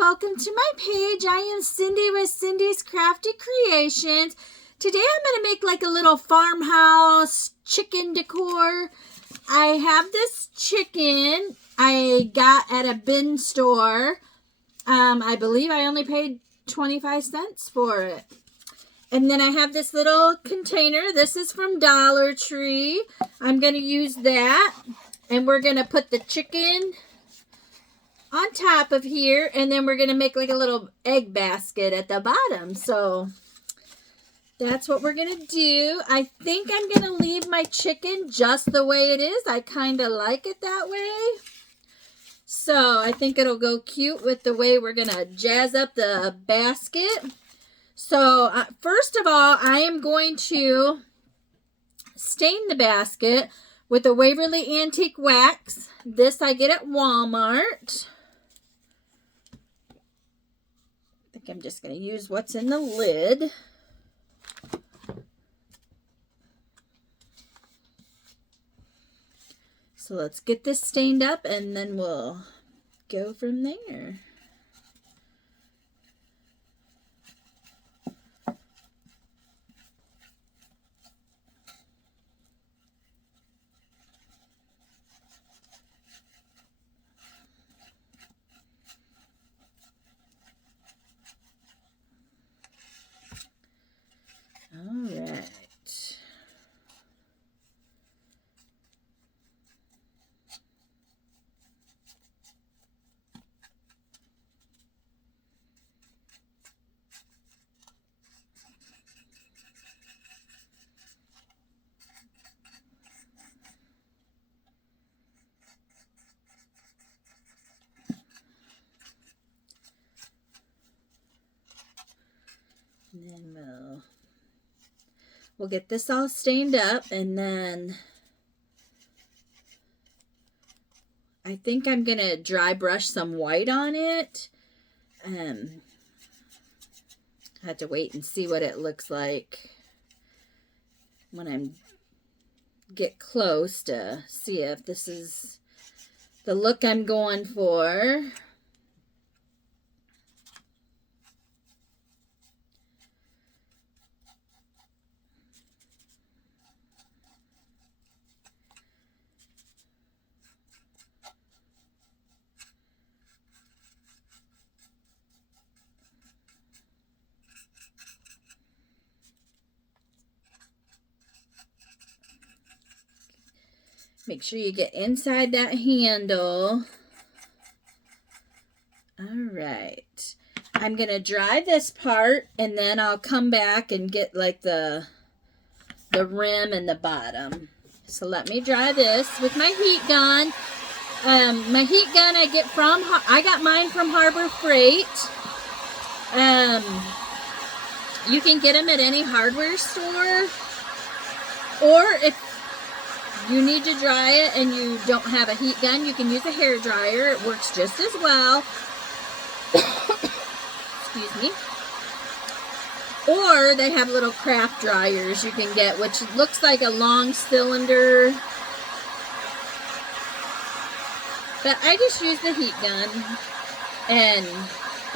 welcome to my page. I am Cindy with Cindy's Crafty Creations. Today I'm going to make like a little farmhouse chicken decor. I have this chicken I got at a bin store. I believe I only paid 25 cents for it. And then I have this little container. This is from Dollar Tree. I'm going to use that. And we're going to put the chicken on top of here, and then we're going to make like a little egg basket at the bottom. So that's what we're going to do. I think I'm going to leave my chicken just the way it is. I kind of like it that way. So I think it'll go cute with the way we're going to jazz up the basket. So first of all, I am going to stain the basket with a Waverly Antique Wax. This I get at Walmart. I think I'm just going to use what's in the lid. So let's get this stained up and then we'll go from there. All right. And then we'll get this all stained up, and then I think I'm going to dry brush some white on it. I have to wait and see what it looks like when I get close to see if this is the look I'm going for. Make sure you get inside that handle. All right. I'm going to dry this part, and then I'll come back and get like the rim and the bottom. So let me dry this with my heat gun. My heat gun I got mine from Harbor Freight. You can get them at any hardware store, or if you need to dry it and you don't have a heat gun, you can use a hair dryer. It works just as well. Excuse me. Or they have little craft dryers you can get, which looks like a long cylinder. But I just use the heat gun, and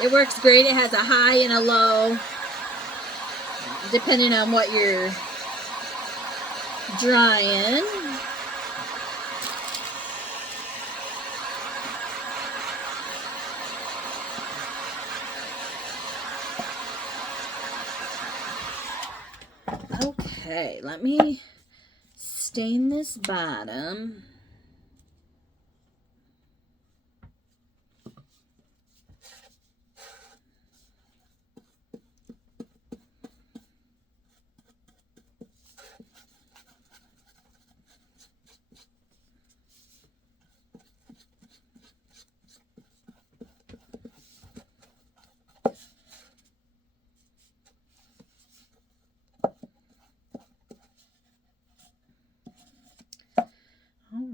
it works great. It has a high and a low, depending on what you're drying. Okay, let me stain this bottom.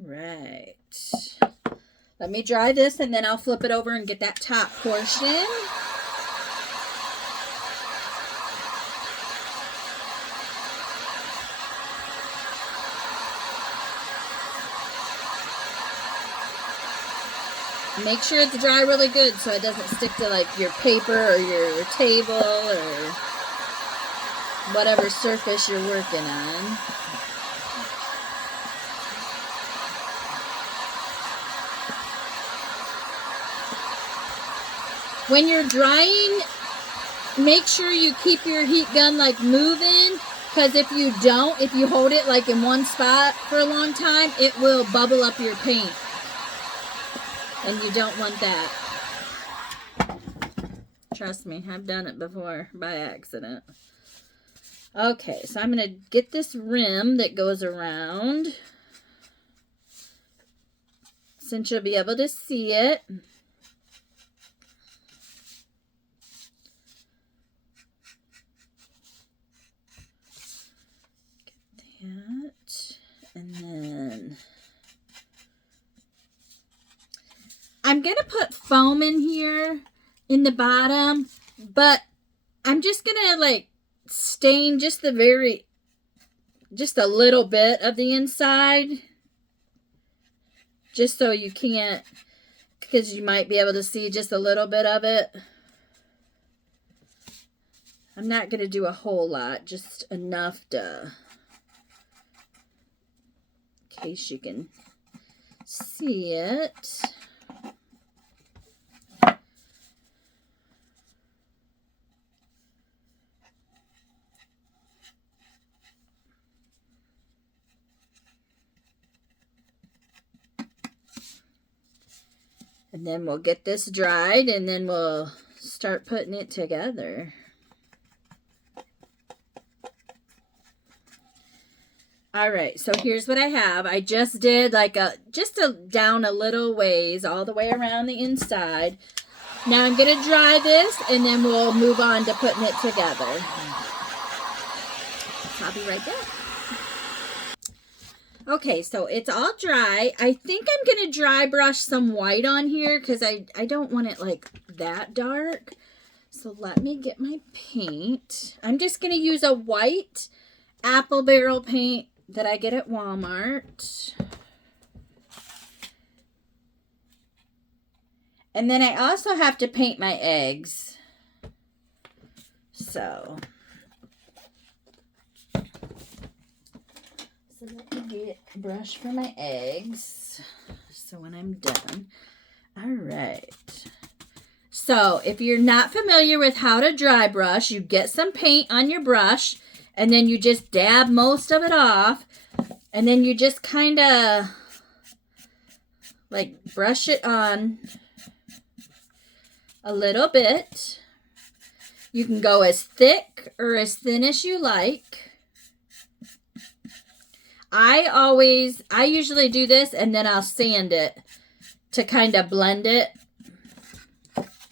Right. Let me dry this, and then I'll flip it over and get that top portion. Make sure it's dry really good so it doesn't stick to like your paper or your table or whatever surface you're working on. When you're drying, make sure you keep your heat gun like moving, because if you don't, if you hold it like in one spot for a long time, it will bubble up your paint. And you don't want that. Trust me, I've done it before by accident. Okay, so I'm going to get this rim that goes around, since you'll be able to see it. Get that. And then I'm going to put foam in here in the bottom, but I'm just going to like stain just a little bit of the inside, just so you can't, because you might be able to see just a little bit of it. I'm not going to do a whole lot, just enough to, in case you can see it. And then we'll get this dried, and then we'll start putting it together. All right, so here's what I have. I just did like down a little ways all the way around the inside. Now I'm going to dry this, and then we'll move on to putting it together. I'll be right back. Okay, so it's all dry. I think I'm going to dry brush some white on here because I don't want it like that dark. So let me get my paint. I'm just going to use a white apple barrel paint that I get at Walmart. And then I also have to paint my eggs. So let me get a brush for my eggs. So when I'm done. All right. So if you're not familiar with how to dry brush, you get some paint on your brush, and then you just dab most of it off, and then you just kind of like brush it on a little bit. You can go as thick or as thin as you like. I usually do this, and then I'll sand it to kind of blend it.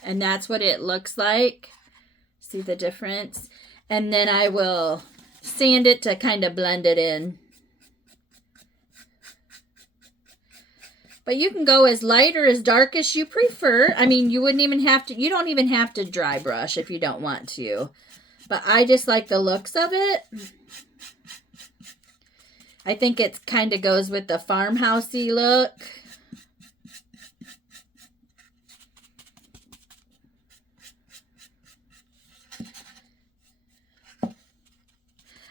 And that's what it looks like. See the difference? And then I will sand it to kind of blend it in. But you can go as light or as dark as you prefer. I mean, you don't even have to dry brush if you don't want to. But I just like the looks of it. I think it kind of goes with the farmhousey look.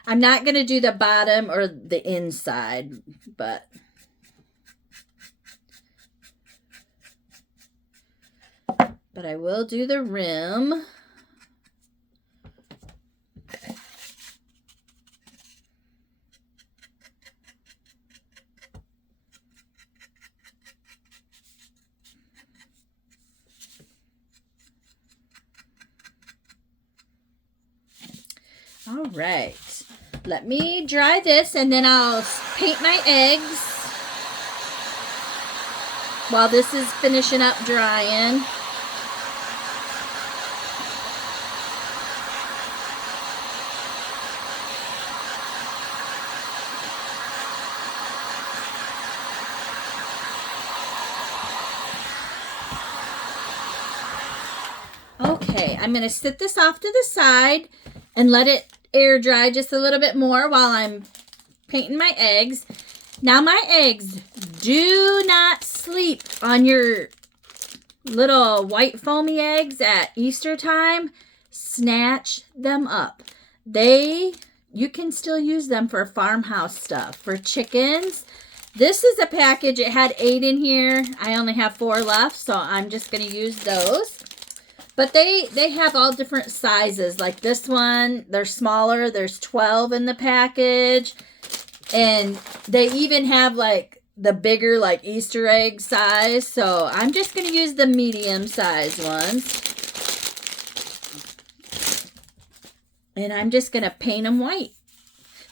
I'm not going to do the bottom or the inside, but I will do the rim. All right, let me dry this, and then I'll paint my eggs while this is finishing up drying. Okay, I'm going to sit this off to the side and let it air dry just a little bit more while I'm painting my eggs. Now my eggs, do not sleep on your little white foamy eggs at Easter time, snatch them up. You can still use them for farmhouse stuff. For chickens, this is a package. It had 8 in here. I only have 4 left, so I'm just going to use those. But they have all different sizes. Like this one, they're smaller. There's 12 in the package. And they even have like the bigger like Easter egg size. So I'm just going to use the medium size ones. And I'm just going to paint them white.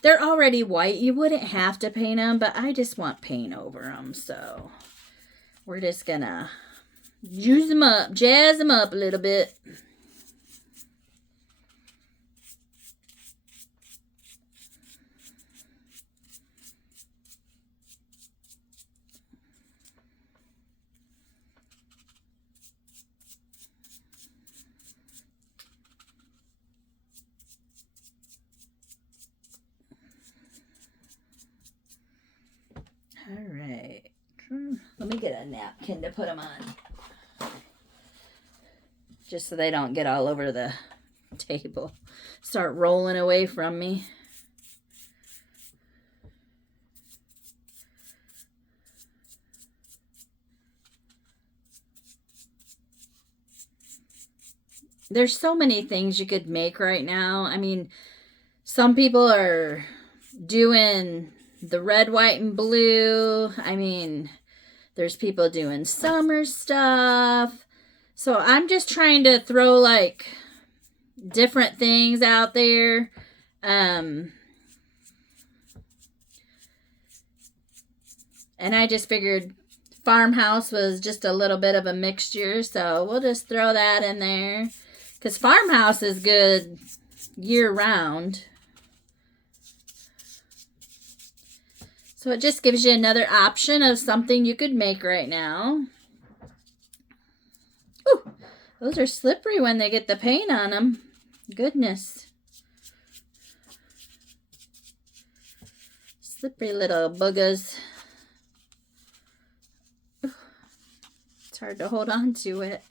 They're already white. You wouldn't have to paint them, but I just want paint over them. So we're just going to use them up, jazz them up a little bit. All right. Let me get a napkin to put them on. Just so they don't get all over the table. Start rolling away from me. There's so many things you could make right now. I mean, some people are doing the red, white, and blue. I mean, there's people doing summer stuff. So I'm just trying to throw like different things out there. And I just figured farmhouse was just a little bit of a mixture. So we'll just throw that in there. Because farmhouse is good year round. So it just gives you another option of something you could make right now. Ooh, those are slippery when they get the paint on them. Goodness. Slippery little boogers. Ooh, it's hard to hold on to it.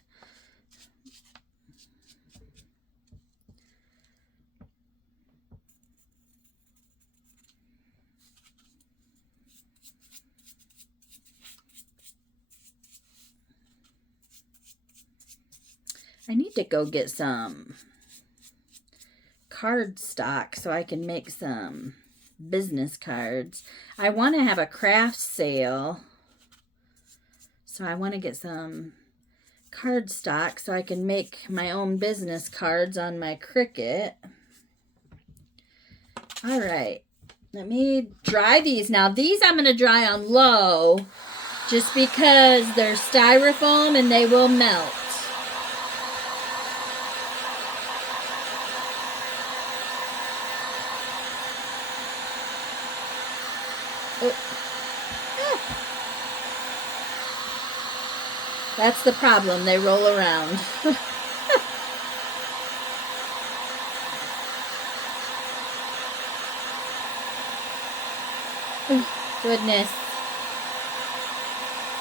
I need to go get some card stock so I can make some business cards. I want to have a craft sale. So I want to get some card stock so I can make my own business cards on my Cricut. All right. Let me dry these. Now these I'm going to dry on low just because they're styrofoam and they will melt. That's the problem. They roll around. Goodness.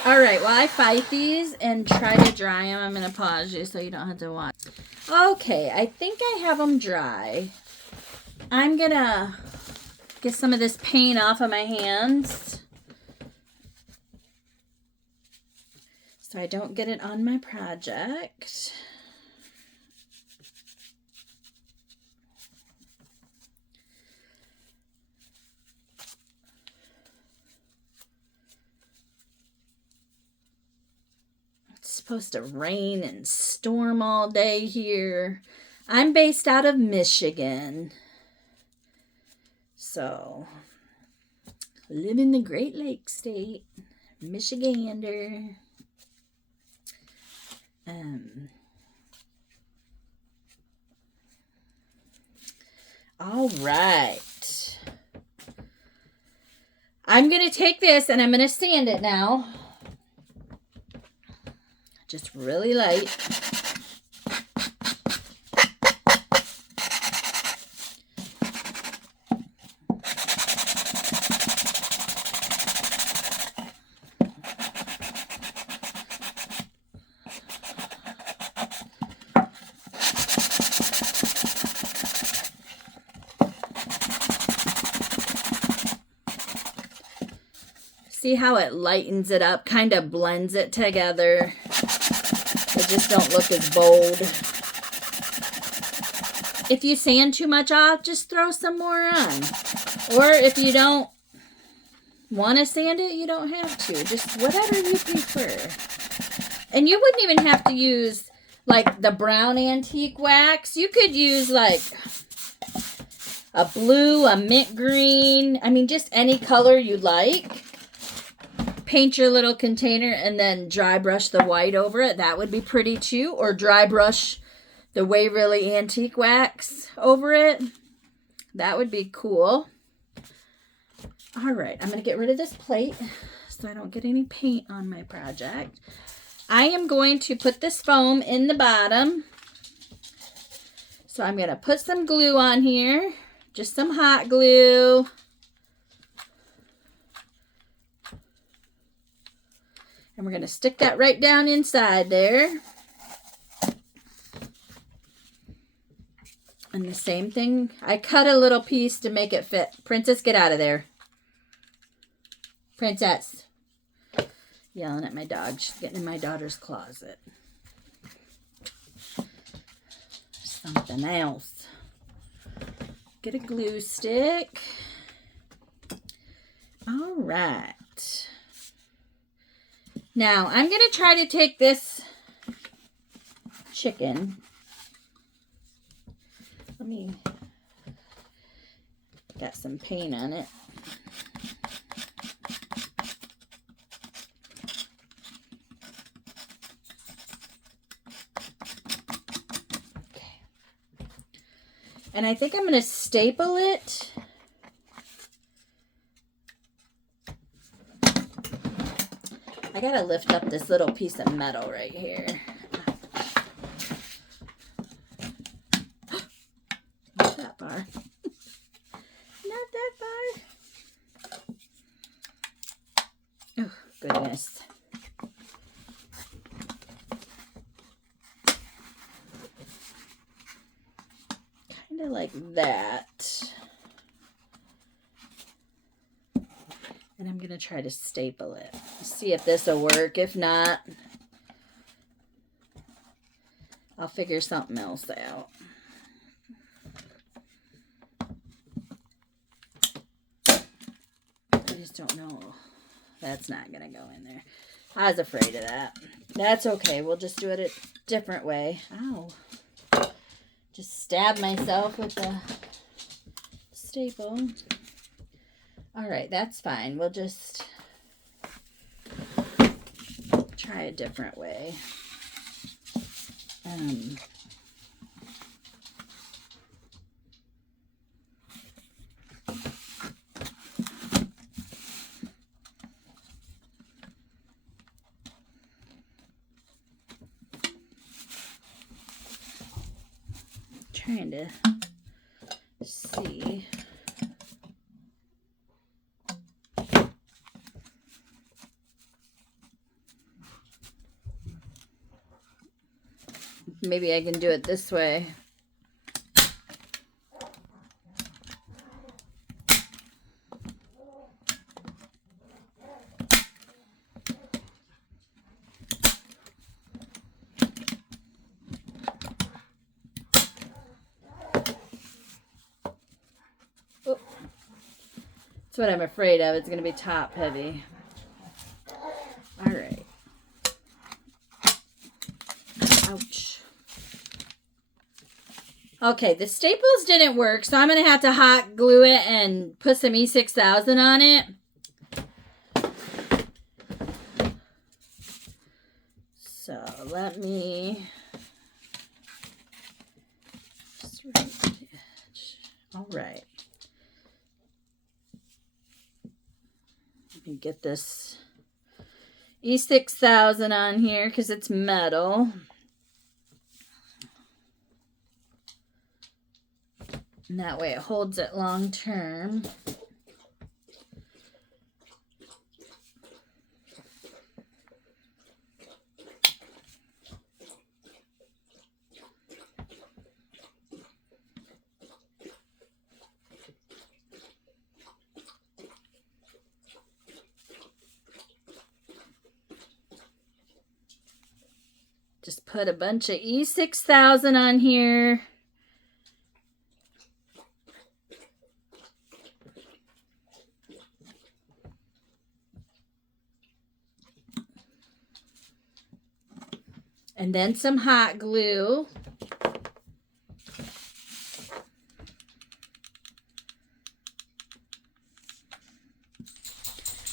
All right. While I fight these and try to dry them, I'm going to pause you so you don't have to watch. Okay. I think I have them dry. I'm going to get some of this paint off of my hands so I don't get it on my project. It's supposed to rain and storm all day here. I'm based out of Michigan. So, live in the Great Lakes state, Michigander. All right. I'm going to take this and I'm going to sand it now. Just really light. See how it lightens it up, kind of blends it together. It just don't look as bold. If you sand too much off, just throw some more on. Or if you don't want to sand it, you don't have to. Just whatever you prefer. And you wouldn't even have to use like the brown antique wax. You could use like a blue, a mint green. I mean, just any color you like. Paint your little container and then dry brush the white over it. That would be pretty too. Or dry brush the Waverly Antique Wax over it. That would be cool. All right, I'm going to get rid of this plate so I don't get any paint on my project. I am going to put this foam in the bottom. So I'm going to put some glue on here. Just some hot glue. And we're going to stick that right down inside there. And the same thing, I cut a little piece to make it fit. Princess, get out of there. Princess. Yelling at my dog. She's getting in my daughter's closet. Something else. Get a glue stick. All right. Now, I'm going to try to take this chicken. Let me, got some paint on it. Okay. And I think I'm going to staple it. I got to lift up this little piece of metal right here. Not that far. Oh, goodness. Kind of like that. And I'm going to try to staple it. See if this will work. If not, I'll figure something else out. Don't know. That's not gonna go in there. I was afraid of that. That's okay. We'll just do it a different way. Ow. Just stab myself with the staple. All right, that's fine. We'll just try a different way. Trying to see. Maybe I can do it this way. That's what I'm afraid of. It's going to be top heavy. All right. Ouch. Okay, the staples didn't work, so I'm going to have to hot glue it and put some E6000 on it. So let me just right to the edge. All right. Let me get this E6000 on here because it's metal. And that way it holds it long term. Just put a bunch of E6000 on here. And then some hot glue.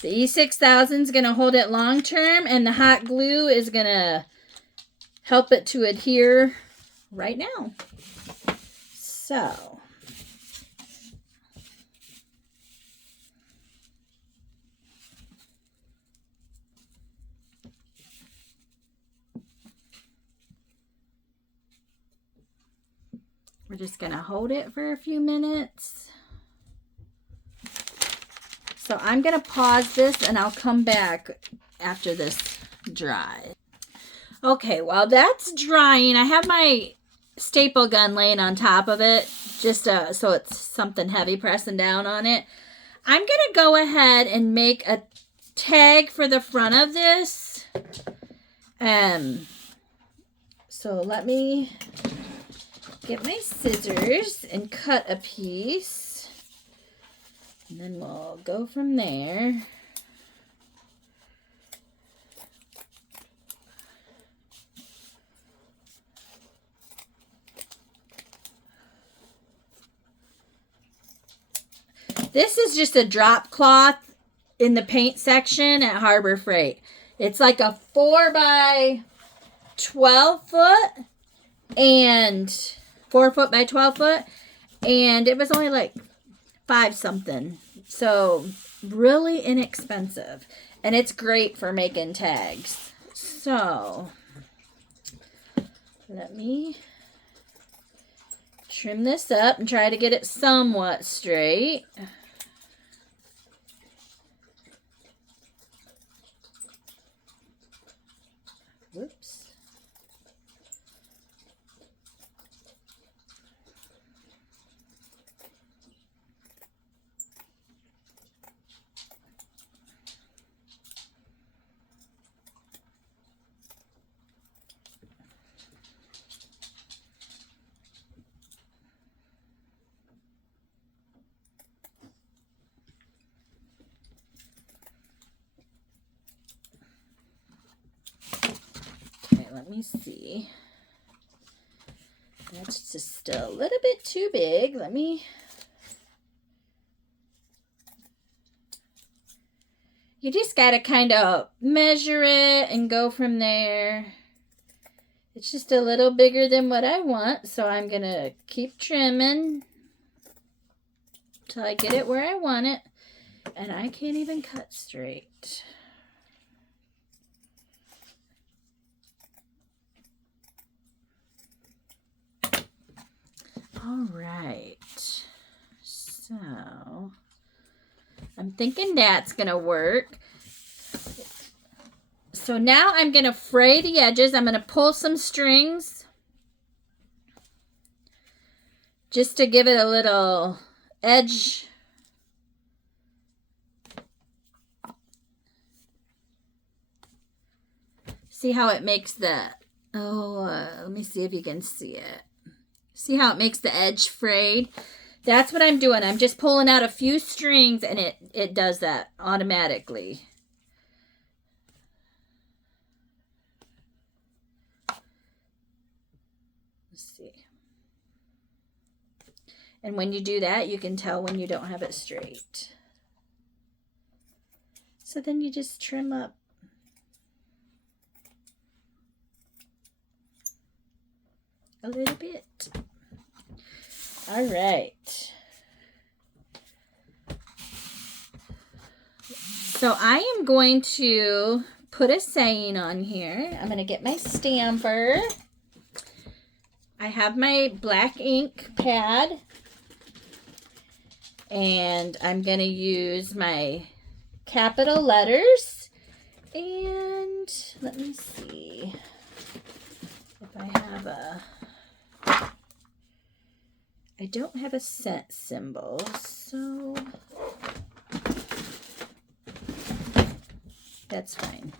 The E6000 is going to hold it long term, and the hot glue is going to help it to adhere right now. So, we're just going to hold it for a few minutes. So I'm going to pause this and I'll come back after this dries. Okay, while that's drying, I have my staple gun laying on top of it, just so it's something heavy pressing down on it. I'm going to go ahead and make a tag for the front of this. So let me get my scissors and cut a piece. And then we'll go from there. This is just a drop cloth in the paint section at Harbor Freight. It's like a 4 by 12 foot and 4 foot by 12 foot. And it was only like $5 something. So really inexpensive. And it's great for making tags. So let me trim this up and try to get it somewhat straight. Whoops. Let me see. That's just a little bit too big. You just got to kind of measure it and go from there. It's just a little bigger than what I want, so I'm going to keep trimming until I get it where I want it. And I can't even cut straight. All right, so I'm thinking that's gonna work. So now I'm gonna fray the edges. I'm gonna pull some strings just to give it a little edge. See how it makes that? Let me see if you can see it. See how it makes the edge frayed? That's what I'm doing. I'm just pulling out a few strings and it does that automatically. Let's see. And when you do that, you can tell when you don't have it straight. So then you just trim up. A little bit. All right. So I am going to put a saying on here. I'm going to get my stamper. I have my black ink pad. And I'm going to use my capital letters. And let me see if I have a... I don't have a cent symbol, so that's fine.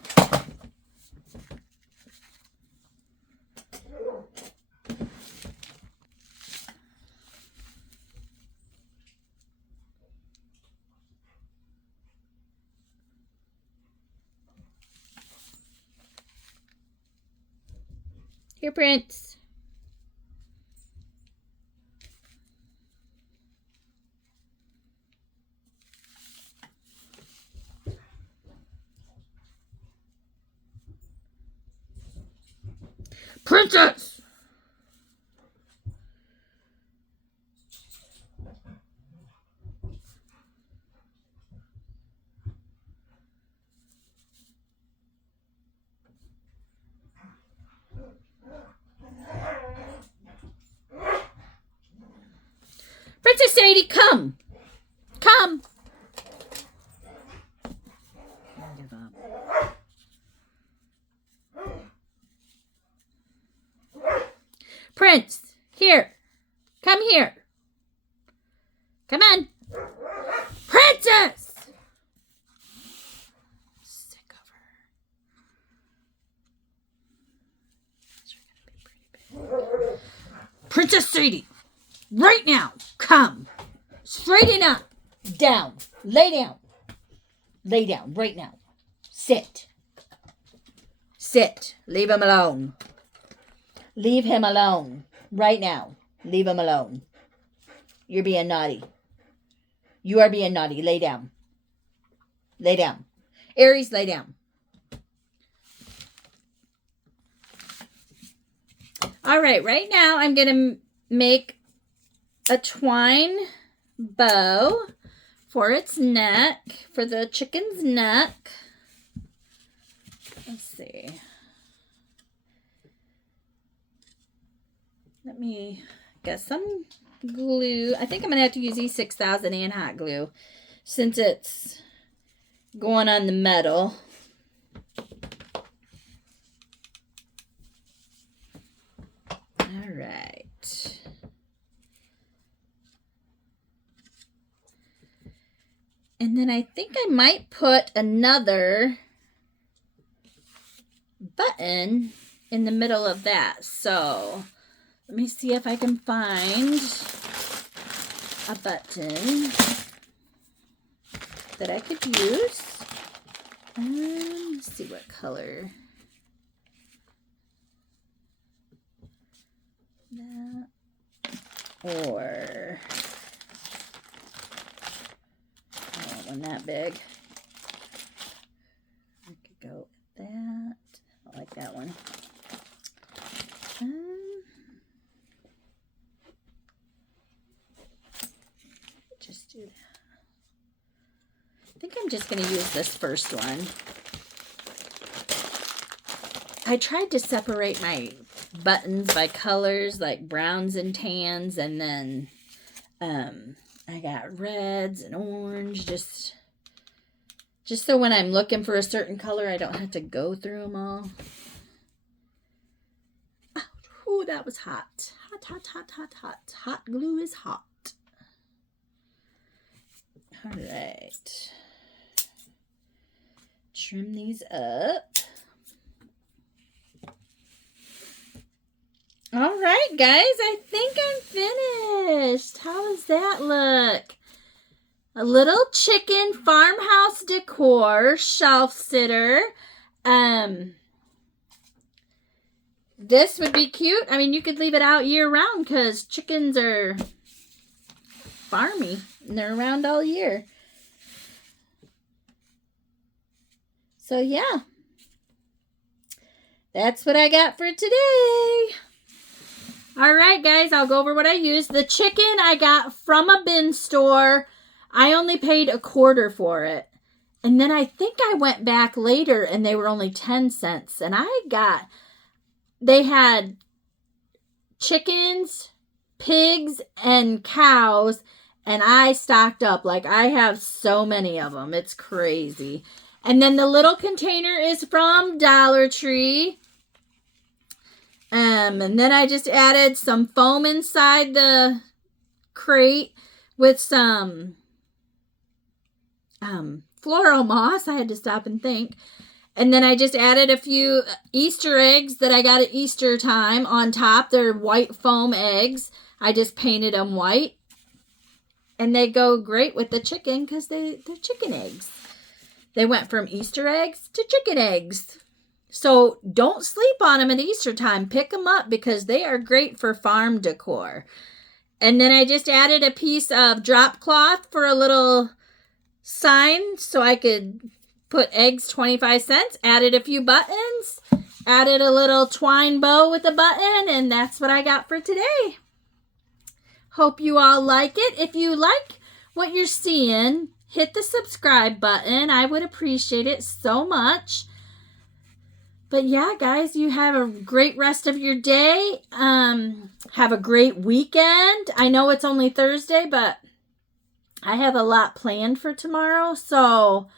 Here, Prince. Princess! Princess Sadie, come! Come! Give up. Prince, here. Come here. Come on. Princess! Sick of her. Princess Sadie, right now, come. Straighten up. Down. Lay down. Lay down right now. Sit. Sit. Leave him alone. Leave him alone. Right now. Leave him alone. You're being naughty. You are being naughty. Lay down. Lay down. Aries, lay down. All right. Right now, I'm going to make a twine bow for its neck, for the chicken's neck. Let's see. Let me get some glue. I think I'm going to have to use E6000 and hot glue since it's going on the metal. All right. And then I think I might put another button in the middle of that. So let me see if I can find a button that I could use. Let's see what color. That or one that big. I could go with that. I like that one. Just do that. I think I'm just going to use this first one. I tried to separate my buttons by colors, like browns and tans, and then I got reds and orange, just so when I'm looking for a certain color, I don't have to go through them all. Oh, that was hot. Hot, hot, hot, hot, hot. Hot glue is hot. All right. Trim these up. All right, guys, I think I'm finished. How does that look? A little chicken farmhouse decor shelf sitter. This would be cute. I mean, you could leave it out year round because chickens are farmy and they're around all year. So, yeah. That's what I got for today. All right, guys, I'll go over what I used. The chicken I got from a bin store. I only paid $0.25 for it. And then I think I went back later and they were only 10 cents. And they had chickens, pigs, and cows. And I stocked up. Like, I have so many of them. It's crazy. And then the little container is from Dollar Tree. And then I just added some foam inside the crate with some floral moss. I had to stop and think. And then I just added a few Easter eggs that I got at Easter time on top. They're white foam eggs. I just painted them white. And they go great with the chicken because they're chicken eggs. They went from Easter eggs to chicken eggs. So don't sleep on them at Easter time. Pick them up because they are great for farm decor. And then I just added a piece of drop cloth for a little sign so I could put eggs 25 cents. Added a few buttons. Added a little twine bow with a button. And that's what I got for today. Hope you all like it. If you like what you're seeing, hit the subscribe button. I would appreciate it so much. But yeah, guys, you have a great rest of your day. Have a great weekend. I know it's only Thursday, but I have a lot planned for tomorrow. So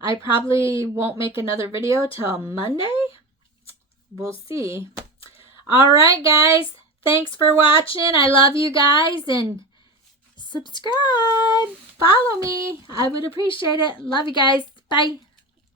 I probably won't make another video till Monday. We'll see. All right, guys. Thanks for watching. I love you guys. And subscribe. Follow me. I would appreciate it. Love you guys. Bye.